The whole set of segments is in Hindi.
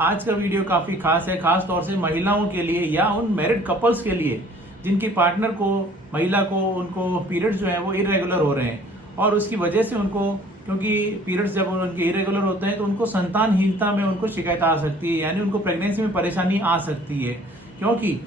आज का वीडियो काफी खास है, खास तौर से महिलाओं के लिए या उन मैरिड कपल्स के लिए जिनकी पार्टनर को, महिला को, उनको पीरियड्स जो है वो इरेगुलर हो रहे हैं और उसकी वजह से उनको, क्योंकि पीरियड्स जब उनके इरेगुलर होते हैं तो उनको संतानहीनता में उनको शिकायत आ सकती है, यानी उनको प्रेगनेंसी में परेशानी आ सकती है। क्योंकि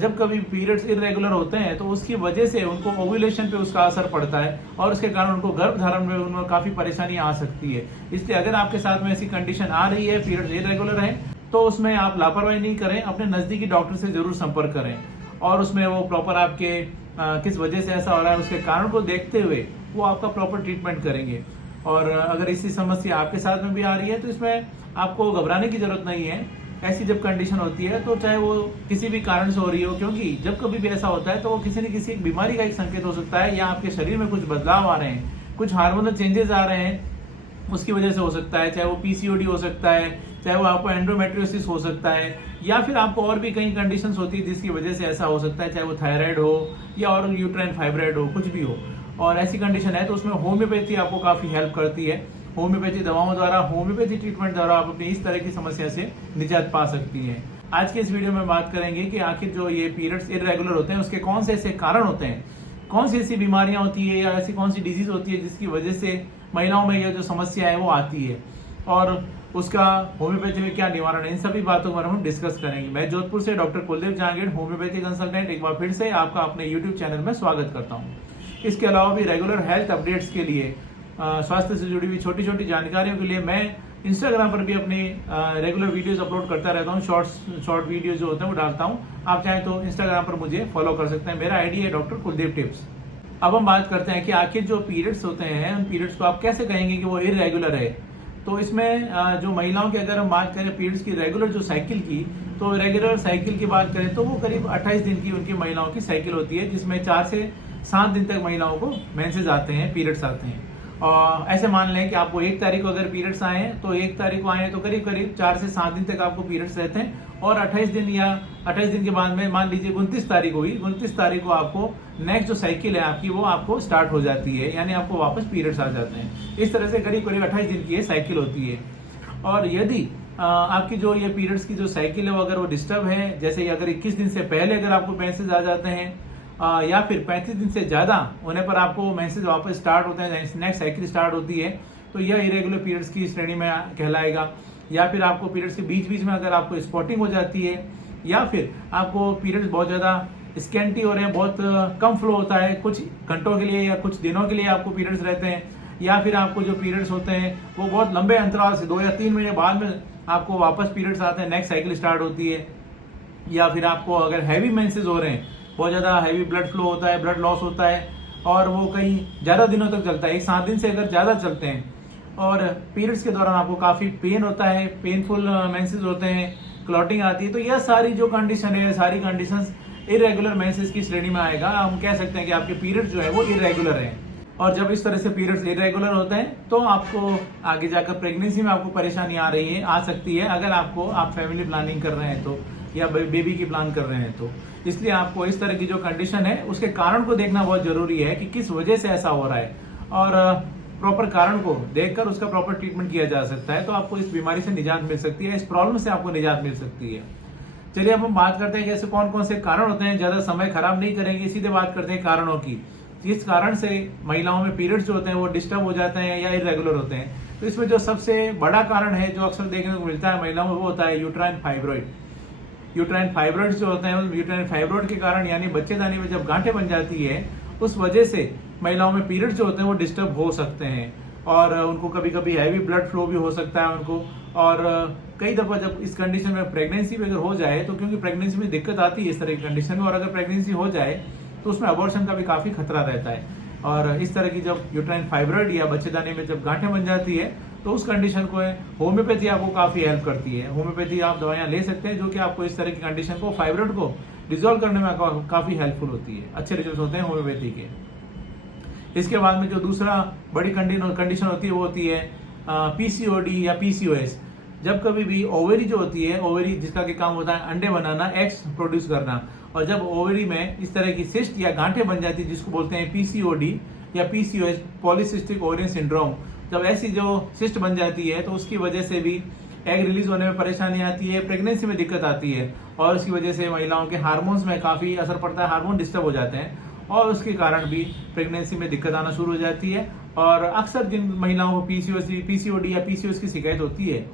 जब कभी पीरियड्स इरेगुलर होते हैं तो उसकी वजह से उनको ओव्यूलेशन पे उसका असर पड़ता है और उसके कारण उनको गर्भ धारण में उनको काफी परेशानी आ सकती है। इसलिए अगर आपके साथ में ऐसी कंडीशन आ रही है, पीरियड्स इरेगुलर है, तो उसमें आप लापरवाही नहीं करें, अपने नजदीकी डॉक्टर से जरूर संपर्क करें और उसमें वो प्रॉपर आपके किस वजह से ऐसा हो रहा है उसके कारण को देखते हुए वो आपका प्रॉपर ट्रीटमेंट करेंगे। और अगर इसी समस्या आपके साथ में भी आ रही है तो इसमें आपको घबराने की जरूरत नहीं है। ऐसी जब कंडीशन होती है तो चाहे वो किसी भी कारण से हो रही हो, क्योंकि जब कभी भी ऐसा होता है तो वो किसी न किसी एक बीमारी का एक संकेत हो सकता है, या आपके शरीर में कुछ बदलाव आ रहे हैं, कुछ हार्मोनल चेंजेस आ रहे हैं, उसकी वजह से हो सकता है। चाहे वो पीसीओडी हो सकता है, चाहे वो आपको एंड्रोमेट्रियोसिस हो सकता है, या फिर आपको और भी कई कंडीशंस होती है जिसकी वजह से ऐसा हो सकता है, चाहे वो थायराइड हो या और यूट्राइन फाइब्राइड हो, कुछ भी हो। और ऐसी कंडीशन है तो उसमें होम्योपैथी आपको काफी हेल्प करती है। होम्योपैथी दवाओं द्वारा, होम्योपैथी ट्रीटमेंट द्वारा आप अपनी इस तरह की समस्या से निजात पा सकती हैं। आज के इस वीडियो में बात करेंगे कि आखिर जो ये पीरियड्स इरेगुलर होते हैं उसके कौन से ऐसे कारण होते हैं, कौन सी ऐसी बीमारियां होती है या ऐसी कौन सी डिजीज होती है जिसकी वजह से महिलाओं में यह जो समस्या है वो आती है, और उसका होम्योपैथी में क्या निवारण है। इन सभी बातों पर हम डिस्कस करेंगे। मैं जोधपुर से doctor Kuldeep Jahangir, homeopathy consultant, एक बार फिर से आपका अपने यूट्यूब चैनल में स्वागत करता हूँ। इसके अलावा भी रेगुलर हेल्थ अपडेट्स के लिए, स्वास्थ्य से जुड़ी हुई छोटी छोटी जानकारियों के लिए मैं इंस्टाग्राम पर भी अपनी रेगुलर वीडियोस अपलोड करता रहता हूँ। शॉर्ट वीडियो जो होते हैं वो डालता हूँ। आप चाहें तो इंस्टाग्राम पर मुझे फॉलो कर सकते हैं। मेरा आईडी है डॉक्टर कुलदीप टिप्स। अब हम बात करते हैं कि आखिर जो पीरियड्स होते हैं उन पीरियड्स को आप कैसे कहेंगे कि वो इरेगुलर है। तो इसमें जो महिलाओं की अगर हम बात करें पीरियड्स की रेगुलर जो साइकिल की, तो रेगुलर साइकिल की बात करें तो वो करीब 28 दिन की उनकी महिलाओं की साइकिल होती है, जिसमें 4 से 7 दिन तक महिलाओं को मेंसेस आते हैं, पीरियड्स आते हैं। और ऐसे मान लें कि आपको 1 तारीख को अगर पीरियड्स आए हैं तो 1 तारीख को आए हैं तो करीब करीब 4 से 7 दिन तक आपको पीरियड्स रहते हैं, और 28 दिन या 28 दिन के बाद में मान लीजिए 29 तारीख हुई, 29 तारीख को आपको नेक्स्ट जो साइकिल है आपकी वो आपको स्टार्ट हो जाती है, यानी आपको वापस पीरियड्स आ जाते हैं। इस तरह से करीब करीब 28 दिन की ये साइकिल होती है। और यदि आपकी जो ये पीरियड्स की जो साइकिल है वो अगर वो डिस्टर्ब है, जैसे अगर 21 दिन से पहले अगर आपको मेंसेस आ जाते हैं, या फिर 35 दिन से ज्यादा होने पर आपको मेंसेस वापस स्टार्ट होते हैं, नेक्स्ट साइकिल स्टार्ट होती है, तो यह इरेगुलर पीरियड्स की श्रेणी में कहलाएगा। या फिर आपको पीरियड्स के बीच बीच में अगर आपको स्पॉटिंग हो जाती है, या फिर आपको पीरियड्स बहुत ज्यादा स्कैंटी हो रहे हैं, बहुत कम फ्लो होता है, कुछ घंटों के लिए या कुछ दिनों के लिए आपको पीरियड्स रहते हैं, या फिर आपको जो पीरियड्स होते हैं वो बहुत लंबे अंतराल से 2 या 3 महीने बाद में आपको वापस पीरियड्स आते हैं, नेक्स्ट साइकिल स्टार्ट होती है। या फिर आपको अगर हैवी मेंसेस हो रहे हैं, बहुत ज्यादा हैवी ब्लड फ्लो होता है, ब्लड लॉस होता है, और वो कहीं ज्यादा दिनों तक चलता है, 7 दिन से अगर ज्यादा चलते हैं, और पीरियड्स के दौरान आपको काफी पेन होता है, पेनफुल मेंसेस होते हैं, क्लॉटिंग आती है, तो यह सारी जो कंडीशन है, सारी कंडीशंस इरेगुलर मेंसेस की श्रेणी में आएगा। हम कह सकते हैं कि आपके पीरियड जो है वो इरेगुलर है। और जब इस तरह से पीरियड्स इरेगुलर होते हैं तो आपको आगे जाकर प्रेगनेंसी में आपको परेशानी आ सकती है, अगर आप फैमिली प्लानिंग कर रहे हैं तो, या बेबी की प्लान कर रहे हैं तो। इसलिए आपको इस तरह की जो कंडीशन है उसके कारण को देखना बहुत जरूरी है कि किस वजह से ऐसा हो रहा है, और प्रॉपर कारण को देखकर उसका प्रॉपर ट्रीटमेंट किया जा सकता है, तो आपको इस बीमारी से निजात मिल सकती है, इस प्रॉब्लम से आपको निजात मिल सकती है। चलिए अब हम बात करते हैं कि ऐसे कौन कौन से कारण होते हैं। ज्यादा समय खराब नहीं करेंगे, सीधे बात करते हैं कारणों की। जिस कारण से महिलाओं में पीरियड्स जो होते हैं वो डिस्टर्ब हो जाते हैं या इरेगुलर होते हैं, तो इसमें जो सबसे बड़ा कारण है जो अक्सर देखने को मिलता है महिलाओं में, वो होता है यूट्राइन फाइब्रॉइड। यूट्राइन फाइब्रॉइड्स जो होते हैं, यूट्राइन फाइब्रॉइड के कारण, यानी बच्चेदानी में जब गांठें बन जाती है, उस वजह से महिलाओं में पीरियड्स जो होते हैं वो डिस्टर्ब हो सकते हैं, और उनको कभी कभी हैवी ब्लड फ्लो भी हो सकता है उनको। और कई दफा जब इस कंडीशन में प्रेगनेंसी भी अगर हो जाए, तो क्योंकि प्रेगनेंसी में दिक्कत आती है इस तरह की कंडीशन में, और अगर प्रेगनेंसी हो जाए तो उसमें अबॉर्शन का भी काफी खतरा रहता है। और इस तरह की जब यूट्राइन फाइब्रॉइड या बच्चेदानी में जब गांठें बन जाती है तो उस कंडीशन को होम्योपैथी आपको काफी हेल्प करती है। होम्योपैथी आप दवाइयां ले सकते हैं जो कि आपको इस तरह की कंडीशन को, फाइब्रॉइड को डिसॉल्व करने में काफी हेल्पफुल होती है, अच्छे रिजल्ट होते हैं होम्योपैथी के। इसके बाद में जो दूसरा बड़ी कंडीशन होती है वो होती है पीसीओडी या पीसीओएस। जब कभी भी ओवरी जो होती है, ओवरी जिसका कि काम होता है अंडे बनाना, एग्स प्रोड्यूस करना, और जब ओवरी में इस तरह की सिस्ट या गांठें बन जाती है जिसको बोलते हैं पीसीओडी या पीसीओएस, पॉलीसिस्टिक ओवरियन सिंड्रोम, जब ऐसी जो सिस्ट बन जाती है तो उसकी वजह से भी एग रिलीज होने में परेशानी आती है, प्रेगनेंसी में दिक्कत आती है और उसकी वजह से महिलाओं के हार्मोन्स में काफ़ी असर पड़ता है, हार्मोन डिस्टर्ब हो जाते हैं और उसके कारण भी प्रेगनेंसी में दिक्कत आना शुरू हो जाती है। और अक्सर जिन महिलाओं को पीसीओडी या पीसीओएस की शिकायत होती है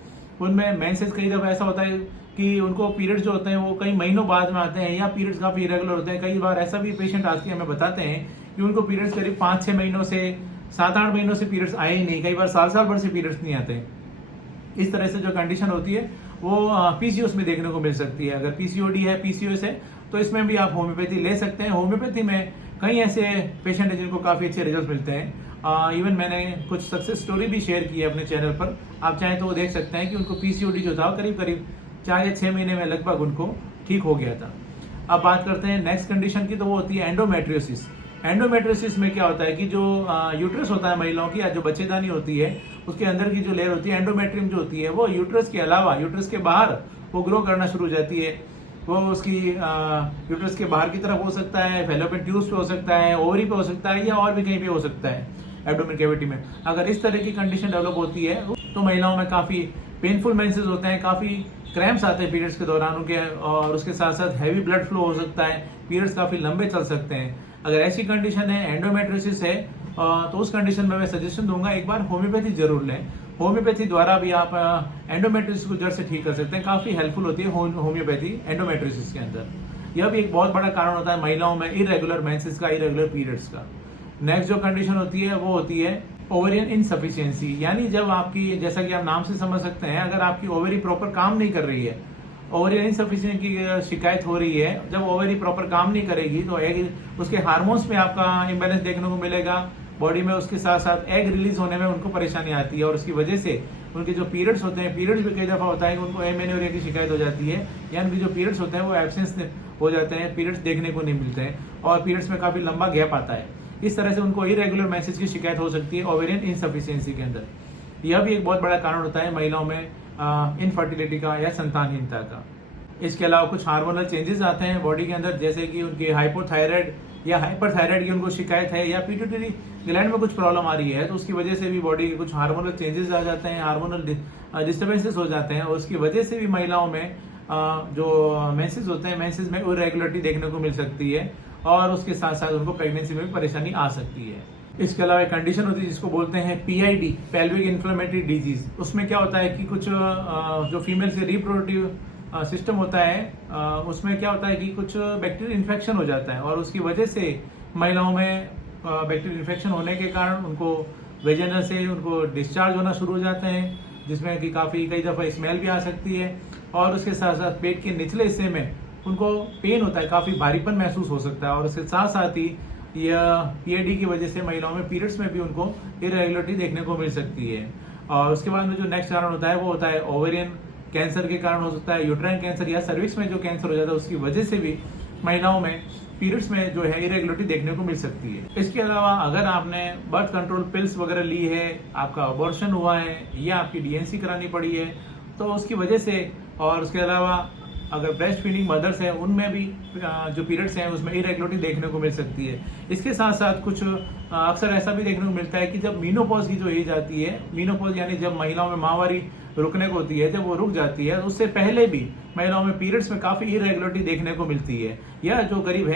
उनमें मेंसेस कई दफ़ा ऐसा होता है कि उनको पीरियड्स जो होते हैं वो कई महीनों बाद में आते हैं या पीरियड्स काफ़ी इरेगुलर होते हैं। कई बार ऐसा भी पेशेंट आके हमें बताते हैं कि उनको पीरियड्स करीब 5-6 महीनों से 7-8 महीनों से पीरियड्स आए ही नहीं, कई बार साल भर से पीरियड्स नहीं आते। इस तरह से जो कंडीशन होती है वो पीसीओएस में देखने को मिल सकती है। अगर पीसीओडी है, पीसीओएस है तो इसमें भी आप होम्योपैथी ले सकते हैं। होम्योपैथी में कई ऐसे पेशेंट हैं जिनको काफ़ी अच्छे रिजल्ट मिलते हैं। इवन मैंने कुछ सक्सेस स्टोरी भी शेयर की है अपने चैनल पर, आप चाहें तो वो देख सकते हैं कि उनको पीसीओडी जो था करीब 4 या 6 महीने में लगभग उनको ठीक हो गया था। अब बात करते हैं नेक्स्ट कंडीशन की, तो वो होती है एंडोमेट्रियोसिस। एंडोमेट्रियोसिस में क्या होता है कि जो यूट्रस होता है महिलाओं की या जो बच्चेदानी होती है उसके अंदर की जो लेयर होती है एंडोमेट्रियम जो होती है वो यूट्रस के अलावा यूट्रस के बाहर वो ग्रो करना शुरू हो जाती है। वो उसकी यूट्रस के बाहर की तरफ हो सकता है, फैलोपियन ट्यूब्स पे हो सकता है, ओवरी पे हो सकता है या और भी कहीं पे हो सकता है एब्डोमेन कैविटी में। अगर इस तरह की कंडीशन डेवलप होती है तो महिलाओं में काफ़ी पेनफुल मेंसेस होते हैं, काफ़ी क्रैम्प्स आते हैं पीरियड्स के दौरान उनके, और उसके साथ साथ हैवी ब्लड फ्लो हो सकता है, पीरियड्स काफ़ी लंबे चल सकते हैं। अगर ऐसी कंडीशन है, एंडोमेट्रियोसिस है, तो उस कंडीशन में मैं सजेशन दूंगा एक बार होम्योपैथी जरूर लें। होम्योपैथी द्वारा भी आप एंडोमेट्रियोसिस को जड़ से ठीक कर सकते हैं, काफ़ी हेल्पफुल होती है होम्योपैथी एंडोमेट्रियोसिस के अंदर। यह भी एक बहुत बड़ा कारण होता है महिलाओं में इरेगुलर मेंसेस का, इरेगुलर पीरियड्स का। नेक्स्ट जो कंडीशन होती है वो होती है ओवेरियन इनसफिशिएंसी, यानी जब आपकी, जैसा कि आप नाम से समझ सकते हैं, अगर आपकी ओवरी प्रॉपर काम नहीं कर रही है, ओवरियन इनसफिशिएंसी की शिकायत हो रही है, जब ओवरी प्रॉपर काम नहीं करेगी तो एग, उसके हार्मोन्स में आपका इम्बैलेंस देखने को मिलेगा बॉडी में, उसके साथ साथ एग रिलीज होने में उनको परेशानी आती है और उसकी वजह से उनके जो पीरियड्स होते हैं, पीरियड्स भी कई दफ़ा होता है कि उनको एमेनोरिया की शिकायत हो जाती है, या उनके जो पीरियड्स होते हैं वो एब्सेंस हो जाते हैं, पीरियड्स देखने को नहीं मिलते हैं और पीरियड्स में काफ़ी लंबा गैप आता है। इस तरह से उनको इरेगुलर मेंसेस की शिकायत हो सकती है ओवेरियन इनसफिशिएंसी के अंदर। यह भी एक बहुत बड़ा कारण होता है महिलाओं में इनफर्टिलिटी का या संतानहीनता का। इसके अलावा कुछ हार्मोनल चेंजेस आते हैं बॉडी के अंदर, जैसे कि उनके हाइपोथायराइड या हाइपरथायराइड की उनको शिकायत है या पिट्यूटरी ग्लैंड में कुछ प्रॉब्लम आ रही है, तो उसकी वजह से भी बॉडी के कुछ हार्मोनल चेंजेस आ जाते हैं, हार्मोनल डिस्टर्बेंसेस हो जाते हैं और उसकी वजह से भी महिलाओं में जो मेंसेस होते हैं, मेंसेस में इरेगुलरिटी देखने को मिल सकती है और उसके साथ साथ उनको प्रेगनेंसी में भी परेशानी आ सकती है। इसके अलावा एक कंडीशन होती है जिसको बोलते हैं PID, पेल्विक इन्फ्लेमेटरी डिजीज। उसमें क्या होता है कि कुछ जो फीमेल के रिप्रोडक्टिव सिस्टम होता है उसमें क्या होता है कि कुछ बैक्टीरियल इन्फेक्शन हो जाता है और उसकी वजह से महिलाओं में बैक्टीरियल इन्फेक्शन होने के कारण उनको वेजिना से उनको डिस्चार्ज होना शुरू हो जाते हैं, जिसमें कि काफ़ी कई दफ़ा स्मेल भी आ सकती है और उसके साथ साथ पेट के निचले हिस्से में उनको पेन होता है, काफ़ी भारीपन महसूस हो सकता है और उसके साथ साथ ही यह PID की वजह से महिलाओं में पीरियड्स में भी उनको इरेगुलरिटी देखने को मिल सकती है। और उसके बाद में जो नेक्स्ट कारण होता है वो होता है ओवेरियन कैंसर के कारण हो सकता है, यूट्राइन कैंसर या सर्विक्स में जो कैंसर हो जाता है उसकी वजह से भी महिलाओं में पीरियड्स में जो है इरेगुलरिटी देखने को मिल सकती है। इसके अलावा अगर आपने बर्थ कंट्रोल पिल्स वगैरह ली है, आपका अबॉर्शन हुआ है या आपकी DNC करानी पड़ी है तो उसकी वजह से, और उसके अलावा अगर ब्रेस्ट फीडिंग मदर्स हैं उनमें भी जो पीरियड्स हैं उसमें इरेगुलरिटी देखने को मिल सकती है। इसके साथ साथ कुछ अक्सर ऐसा भी देखने को मिलता है कि जब मीनोपॉज की जो एज आती है, मीनोपॉज यानी जब महिलाओं में माहवारी रुकने को होती है, जब वो रुक जाती है उससे पहले भी महिलाओं में पीरियड्स में काफ़ी इरेगुलरिटी देखने को मिलती है, या जो करीब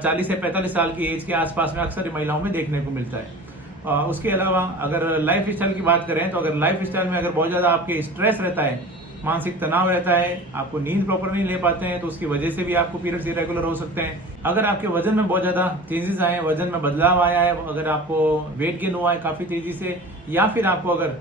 40 से 45 साल की एज के आसपास में अक्सर महिलाओं में देखने को मिलता है। उसके अलावा अगर लाइफ स्टाइल की बात करें तो अगर लाइफ स्टाइल में अगर बहुत ज़्यादा आपके स्ट्रेस रहता है, मानसिक तनाव रहता है, आपको नींद प्रॉपर नहीं ले पाते हैं तो उसकी वजह से भी आपको पीरियड्स इरेगुलर हो सकते हैं। अगर आपके वजन में बहुत ज़्यादा चेंजेस आए हैं, वजन में बदलाव आया है, अगर आपको वेट गेन हुआ है काफ़ी तेज़ी से, या फिर आपको अगर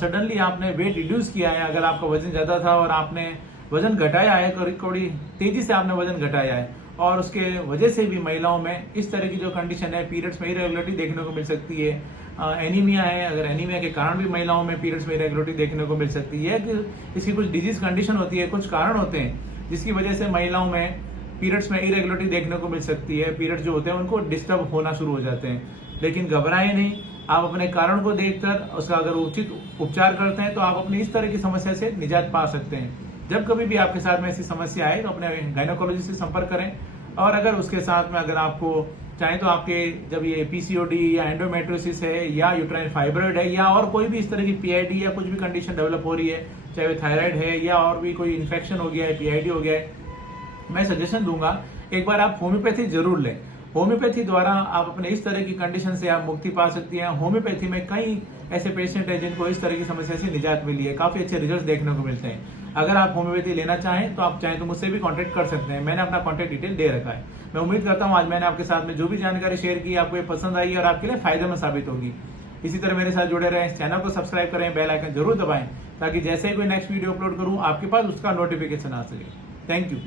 सडनली आपने वेट रिड्यूस किया है, अगर आपका वजन ज़्यादा था और आपने वजन घटाया है, थोड़ी तेज़ी से आपने वजन घटाया है और उसके वजह से भी महिलाओं में इस तरह की जो कंडीशन है पीरियड्स में इरेगुलरिटी देखने को मिल सकती है। एनीमिया है, अगर एनीमिया के कारण भी महिलाओं में पीरियड्स में इरेगुलरिटी देखने को मिल सकती है, कि इसकी कुछ डिजीज कंडीशन होती है, कुछ कारण होते हैं जिसकी वजह से महिलाओं में पीरियड्स में इरेगुलरिटी देखने को मिल सकती है। पीरियड्स जो होते हैं उनको डिस्टर्ब होना शुरू हो जाते हैं, लेकिन घबराएं नहीं, आप अपने कारण को देखकर उसका अगर उचित उपचार करते हैं तो आप अपनी इस तरह की समस्या से निजात पा सकते हैं। जब कभी भी आपके साथ में ऐसी समस्या आए तो अपने गायनेकोलॉजिस्ट से संपर्क करें, और अगर उसके साथ में अगर आपको चाहे तो आपके जब ये पीसीओडी या एंडोमेट्रोसिस है या यूट्राइन फाइब्रॉइड है या और कोई भी इस तरह की पीआईडी या कुछ भी कंडीशन डेवलप हो रही है, चाहे वो थायराइड है या और भी कोई इन्फेक्शन हो गया है, पीआईडी हो गया है, मैं सजेशन दूंगा एक बार आप होम्योपैथी जरूर लें। होम्योपैथी द्वारा आप अपने इस तरह की कंडीशन से आप मुक्ति पा सकती हैं। होम्योपैथी में कई ऐसे पेशेंट हैं जिनको इस तरह की समस्या से निजात मिली है, काफी अच्छे रिजल्ट देखने को मिलते हैं। अगर आप होम्योपैथी लेना चाहें तो आप चाहें तो मुझसे भी कांटेक्ट कर सकते हैं, मैंने अपना कांटेक्ट डिटेल दे रखा है। मैं उम्मीद करता हूं आज मैंने आपके साथ में जो भी जानकारी शेयर की आपको ये पसंद आई और आपके लिए फायदेमंद साबित होगी। इसी तरह मेरे साथ जुड़े रहें, चैनल को सब्सक्राइब करें, बेल आइकन जरूर दबाएं ताकि जैसे ही कोई नेक्स्ट वीडियो अपलोड करूं आपके पास उसका नोटिफिकेशन आ सके। Thank you.